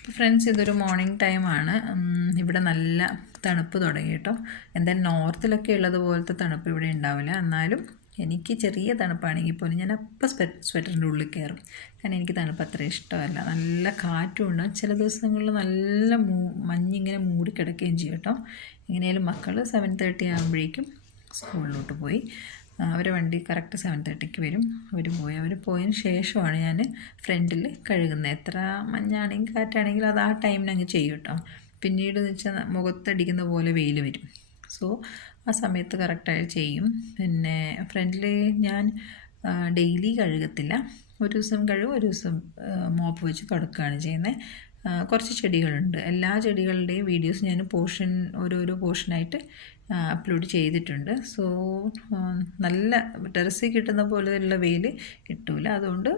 അപ്പോൾ ഫ്രണ്ട്സ് ഇതൊരു മോർണിംഗ് ടൈമാണ് ഇവിടെ നല്ല തണുപ്പ് തുടങ്ങി കേട്ടോ. എന്തായാലും നോർത്തിലൊക്കെ ഉള്ളതുപോലത്തെ തണുപ്പ് ഇവിടെ ഉണ്ടാവില്ല. എന്നാലും എനിക്ക് ചെറിയ തണുപ്പാണെങ്കിൽ പോലും ഞാൻ അപ്പം സ്വെ സ്വെറ്ററിന്റെ ഉള്ളിൽ കയറും. കാരണം എനിക്ക് തണുപ്പ് അത്ര ഇഷ്ടമല്ല. നല്ല കാറ്റും ഉണ്ടാകും ചില ദിവസങ്ങളിൽ നല്ല മൂ മഞ്ഞിങ്ങനെ മൂടിക്കിടക്കുകയും ചെയ്യും കേട്ടോ. എങ്ങനെയാലും മക്കൾ സെവൻ തേർട്ടി ആകുമ്പോഴേക്കും സ്കൂളിലോട്ട് പോയി. അവരെ വണ്ടി കറക്റ്റ് സെവൻ തേർട്ടിക്ക് വരും. അവർ പോയി. അവർ പോയതിന് ശേഷമാണ് ഞാൻ ഫ്രണ്ടിൽ കഴുകുന്നത്. എത്ര മഞ്ഞാണെങ്കിൽ കാറ്റാണെങ്കിൽ അത് ആ ടൈമിന് അങ്ങ് ചെയ്യും കേട്ടോ പിന്നീട് എന്ന് വെച്ചാൽ മുഖത്തടിക്കുന്ന പോലെ വെയിൽ വരും. സോ ആ സമയത്ത് കറക്റ്റായി ചെയ്യും. പിന്നെ ഫ്രണ്ടിൽ ഞാൻ ഡെയിലി കഴുകത്തില്ല. ഒരു ദിവസം കഴുകും ഒരു ദിവസം മോപ്പ് വെച്ച് തുടക്കുകയാണ് ചെയ്യുന്നത്. കുറച്ച് ചെടികളുണ്ട്. എല്ലാ ചെടികളുടെയും വീഡിയോസ് ഞാൻ പോർഷൻ ഓരോരോ പോർഷനായിട്ട് അപ്ലോഡ് ചെയ്തിട്ടുണ്ട്. സോ നല്ല ടെറസിൽ കിട്ടുന്ന പോലെയുള്ള വെയിൽ കിട്ടൂല. അതുകൊണ്ട്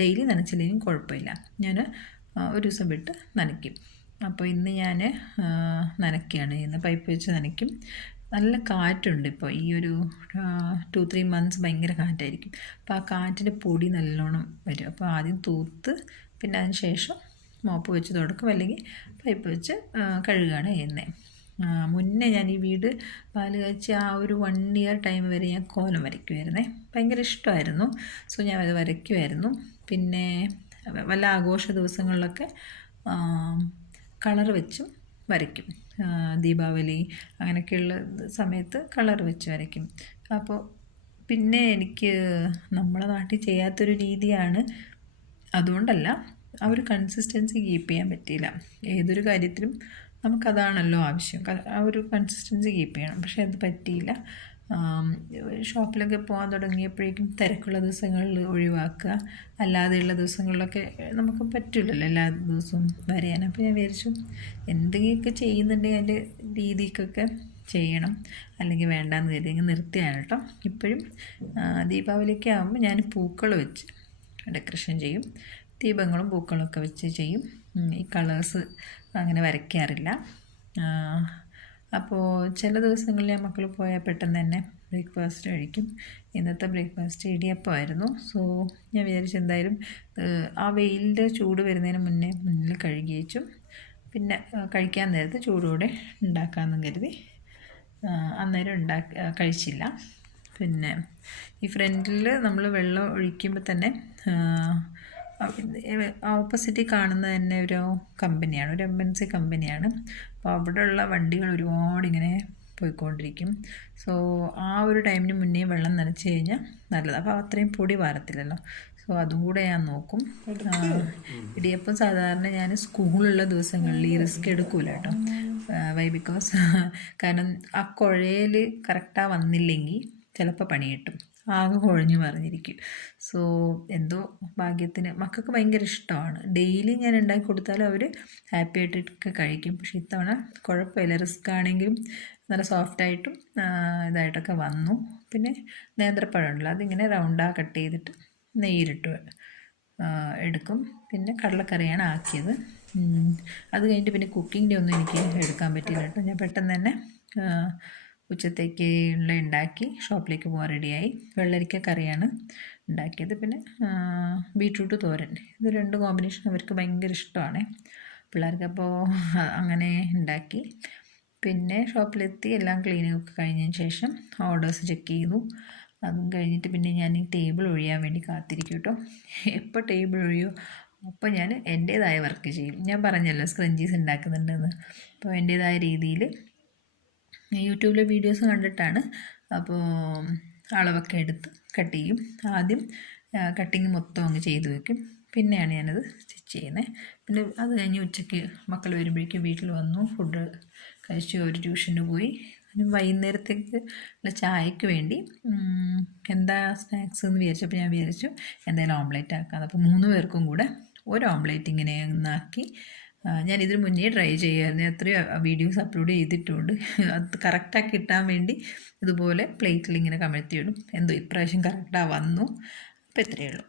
ഡെയിലി നനച്ചില്ലെങ്കിലും കുഴപ്പമില്ല. ഞാൻ ഒരു ദിവസം വിട്ട് നനയ്ക്കും. അപ്പോൾ ഇന്ന് ഞാൻ നനയ്ക്കുകയാണ് ചെയ്യുന്നത്. പൈപ്പ് വെച്ച് നനയ്ക്കും. നല്ല കാറ്റുണ്ട് ഇപ്പോൾ. ഈ ഒരു ടു ത്രീ മന്ത്സ് ഭയങ്കര കാറ്റായിരിക്കും. അപ്പോൾ ആ കാറ്റിന്റെ പൊടി നല്ലോണം വരും. അപ്പോൾ ആദ്യം തൂത്ത് പിന്നെ അതിന് ശേഷം മോപ്പ് വെച്ച് തുടക്കും. അല്ലെങ്കിൽ പൈപ്പ് വെച്ച് കഴുകുകയാണ് ചെയ്യുന്നത്. മുന്നേ ഞാൻ ഈ വീട് പാൽ കഴിച്ച് ആ ഒരു വൺ ഇയർ ടൈം വരെ ഞാൻ കോലം വരയ്ക്കുമായിരുന്നേ. ഭയങ്കര ഇഷ്ടമായിരുന്നു. സോ ഞാൻ അത് വരയ്ക്കുമായിരുന്നു. പിന്നെ വല്ല ആഘോഷ ദിവസങ്ങളിലൊക്കെ കളർ വെച്ചും വരയ്ക്കും. ദീപാവലി അങ്ങനെയൊക്കെയുള്ള സമയത്ത് കളർ വെച്ച് വരയ്ക്കും അപ്പോൾ പിന്നെ എനിക്ക് നമ്മളെ നാട്ടിൽ ചെയ്യാത്തൊരു രീതിയാണ് അതുകൊണ്ടല്ല ആ ഒരു കൺസിസ്റ്റൻസി കീപ്പ് ചെയ്യാൻ പറ്റിയില്ല. ഏതൊരു കാര്യത്തിലും നമുക്കതാണല്ലോ ആവശ്യം. ആ ഒരു കൺസിസ്റ്റൻസി കീപ്പ് ചെയ്യണം. പക്ഷേ അത് പറ്റിയില്ല. ഷോപ്പിലൊക്കെ പോകാൻ തുടങ്ങിയപ്പോഴേക്കും തിരക്കുള്ള ദിവസങ്ങളിൽ ഒഴിവാക്കുക. അല്ലാതെയുള്ള ദിവസങ്ങളിലൊക്കെ നമുക്ക് പറ്റില്ലല്ലോ എല്ലാ ദിവസവും വരയാൻ അപ്പോൾ ഞാൻ വിചാരിച്ചു എന്തെങ്കിലുമൊക്കെ ചെയ്യുന്നുണ്ടെങ്കിൽ അതിന്റെ രീതിക്കൊക്കെ ചെയ്യണം. അല്ലെങ്കിൽ വേണ്ടാന്ന് കരുതി നിർത്തിയാണ് കേട്ടോ. ഇപ്പോഴും ദീപാവലിക്ക് ആകുമ്പോൾ ഞാൻ പൂക്കൾ വെച്ച് ഡെക്കറേഷൻ ചെയ്യും. ദീപങ്ങളും പൂക്കളും ഒക്കെ വെച്ച് ചെയ്യും. ഈ കളേഴ്സ് അങ്ങനെ വരയ്ക്കാറില്ല. അപ്പോൾ ചില ദിവസങ്ങളിൽ ഞാൻ മക്കൾ പോയാൽ പെട്ടെന്ന് തന്നെ ബ്രേക്ക്ഫാസ്റ്റ് കഴിക്കും. ഇന്നത്തെ ബ്രേക്ക്ഫാസ്റ്റ് ഇടിയപ്പമായിരുന്നു. സോ ഞാൻ വിചാരിച്ചു എന്തായാലും ആ വെയിലിന്റെ ചൂട് വരുന്നതിന് മുന്നേ മുന്നിൽ കഴുകി വെച്ചും പിന്നെ കഴിക്കാൻ നേരത്ത് ചൂടോടെ ഉണ്ടാക്കാമെന്നും കരുതി അന്നേരം ഉണ്ടാക്കി കഴിച്ചില്ല. പിന്നെ ഈ ഫ്രണ്ടിൽ നമ്മൾ വെള്ളം ഒഴിക്കുമ്പോൾ തന്നെ ഓപ്പോസിറ്റിൽ കാണുന്ന തന്നെ ഒരു കമ്പനിയാണ് ഒരു എം സി കമ്പനിയാണ് അപ്പോൾ അവിടെയുള്ള വണ്ടികൾ ഒരുപാട് ഇങ്ങനെ പോയിക്കൊണ്ടിരിക്കും. സോ ആ ഒരു ടൈമിന് മുന്നേ വെള്ളം നനച്ച് കഴിഞ്ഞാൽ നല്ലത്. അപ്പോൾ അത്രയും പൊടി വാരത്തില്ലല്ലോ. സോ അതും കൂടെ ഞാൻ നോക്കും. ഇടിയപ്പം സാധാരണ ഞാൻ സ്കൂളുള്ള ദിവസങ്ങളിൽ ഈ റിസ്ക് എടുക്കൂല കേട്ടോ. വൈ ബിക്കോസ് കാരണം ആ കുഴയിൽ കറക്റ്റാ വന്നില്ലെങ്കിൽ ചിലപ്പോൾ പണി കിട്ടും ആകെ കുഴഞ്ഞു പറഞ്ഞിരിക്കും സോ എന്തോ ഭാഗ്യത്തിന് മക്കൾക്ക് ഭയങ്കര ഇഷ്ടമാണ്. ഡെയിലി ഞാൻ ഉണ്ടാക്കി കൊടുത്താലും അവർ ഹാപ്പി ആയിട്ടൊക്കെ കഴിക്കും. പക്ഷേ ഇത്തവണ കുഴപ്പമില്ല. റിസ്ക് ആണെങ്കിലും നല്ല സോഫ്റ്റായിട്ടും ഇതായിട്ടൊക്കെ വന്നു. പിന്നെ നേന്ത്രപ്പഴമുണ്ടല്ലോ അതിങ്ങനെ റൗണ്ടാ കട്ട് ചെയ്തിട്ട് നെയ്യിലിട്ട് എടുക്കും. പിന്നെ കടലക്കറിയാണ് ആക്കിയത്. അത് കഴിഞ്ഞിട്ട് പിന്നെ കുക്കിങ്ങിന്റെ ഒന്നും എനിക്ക് എടുക്കാൻ പറ്റിയില്ല കേട്ടോ. ഞാൻ പെട്ടെന്ന് തന്നെ ഉച്ചത്തേക്ക് ഉള്ള ഉണ്ടാക്കി ഷോപ്പിലേക്ക് പോകാൻ റെഡിയായി. വെള്ളരിക്ക കറിയാണ് ഉണ്ടാക്കിയത്. പിന്നെ ബീട്രൂട്ട് തോരൻ. ഇത് രണ്ട് കോമ്പിനേഷൻ അവർക്ക് ഭയങ്കര ഇഷ്ടമാണ്. പിള്ളേർക്ക് അപ്പോൾ അങ്ങനെ ഉണ്ടാക്കി. പിന്നെ ഷോപ്പിലെത്തി എല്ലാം ക്ലീനിങ് ഒക്കെ കഴിഞ്ഞതിന് ശേഷം ഓർഡേഴ്സ് ചെക്ക് ചെയ്തു. അതും കഴിഞ്ഞിട്ട് പിന്നെ ഞാൻ ഈ ടേബിൾ ഒഴിയാൻ വേണ്ടി കാത്തിരിക്കും കേട്ടോ. എപ്പോൾ ടേബിൾ ഒഴിയോ? അപ്പോൾ ഞാൻ എന്റേതായ വർക്ക് ചെയ്യും. ഞാൻ പറഞ്ഞല്ലോ സ്ക്രഞ്ചീസ് ഉണ്ടാക്കുന്നുണ്ടെന്ന്. അപ്പോൾ എന്റേതായ രീതിയിൽ യൂട്യൂബിലെ വീഡിയോസ് കണ്ടിട്ടാണ്. അപ്പോൾ അളവൊക്കെ എടുത്ത് കട്ട് ചെയ്യും. ആദ്യം കട്ടിങ് മൊത്തം അങ്ങ് ചെയ്ത് വെക്കും. പിന്നെയാണ് ഞാനത് സ്റ്റിച്ച് ചെയ്യുന്നത് പിന്നെ അത് കഴിഞ്ഞ് ഉച്ചയ്ക്ക് മക്കൾ വരുമ്പോഴേക്കും വീട്ടിൽ വന്നു. ഫുഡ് കഴിച്ചു ഒരു ട്യൂഷന് പോയി. വൈകുന്നേരത്തേക്ക് ഉള്ള ചായക്ക് വേണ്ടി എന്താ സ്നാക്സ് എന്ന് വിചാരിച്ചപ്പോൾ ഞാൻ വിചാരിച്ചു എന്തായാലും ഓംലേറ്റ് ആക്കാം. അപ്പോൾ മൂന്ന് പേർക്കും കൂടെ ഒരു ഓംലേറ്റ് ഇങ്ങനെ ഒന്നാക്കി ഞാൻ ഇതിന് മുന്നേ ട്രൈ ചെയ്യായിരുന്നു. എത്രയോ വീഡിയോസ് അപ്ലോഡ് ചെയ്തിട്ടുണ്ട്. അത് കറക്റ്റാക്കി കിട്ടാൻ വേണ്ടി ഇതുപോലെ പ്ലേറ്റിൽ ഇങ്ങനെ കമഴ്ത്തിയിടും എന്തോ ഇപ്രാവശ്യം കറക്റ്റാണ് വന്നു. അപ്പോൾ ഇത്രയേ ഉള്ളൂ.